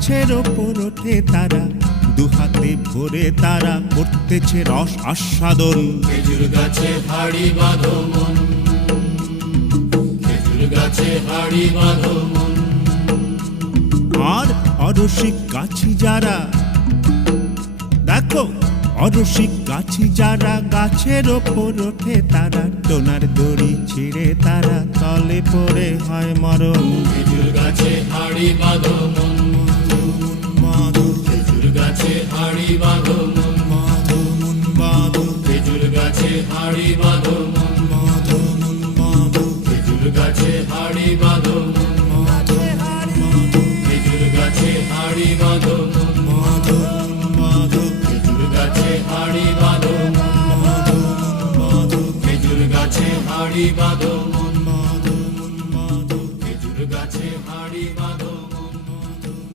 গাছের ওপর ওঠে তারা, দুহাতে ভরে তারা করতেছে রস আস্বাদন। খেজুর গাছে হাড়ি বাঁধো মন, খেজুর গাছে হাড়ি বাঁধো মন। আর অরসিক গাছি যারা, দেখো অরসিক গাছি যারা, গাছের ওপর ওঠে তারা, টোনার দড়ি ছিঁড়ে তারা তলে পড়ে হয় মরণ। খেজুর গাছে হাড়ি বাঁধো মন, বাঁধো খেজুর গাছে হাড়ি বাঁধো মন, বাঁধো মন বাঁধো, খেজুর গাছে হাড়ি বাঁধো মন, বাঁধো মন বাঁধো, খেজুর গাছে হাড়ি বাঁধো মন, বাঁধো বাঁধো, খেজুর গাছে হাড়ি বাঁধো মন, বাঁধো মন বাঁধো, খেজুর গাছে হাড়ি বাঁধো মন, বাঁধো মন বাঁধো, খেজুর গাছে হাড়ি বাঁধো।